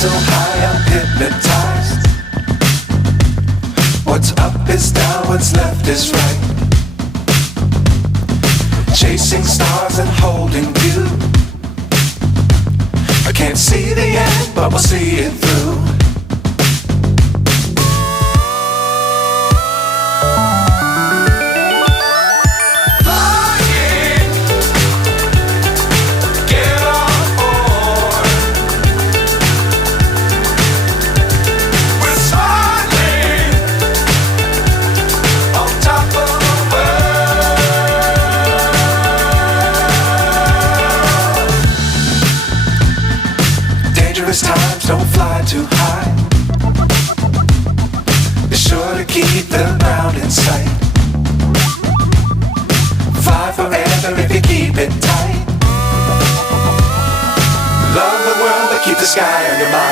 So high I'm hypnotized. What's up is down, what's left is right. Chasing stars and holding you. I can't see the end, but we'll see it through. Times don't fly too high. Be sure to keep the ground in sight. Fly forever if you keep it tight. Love the world but keep the sky on your mind.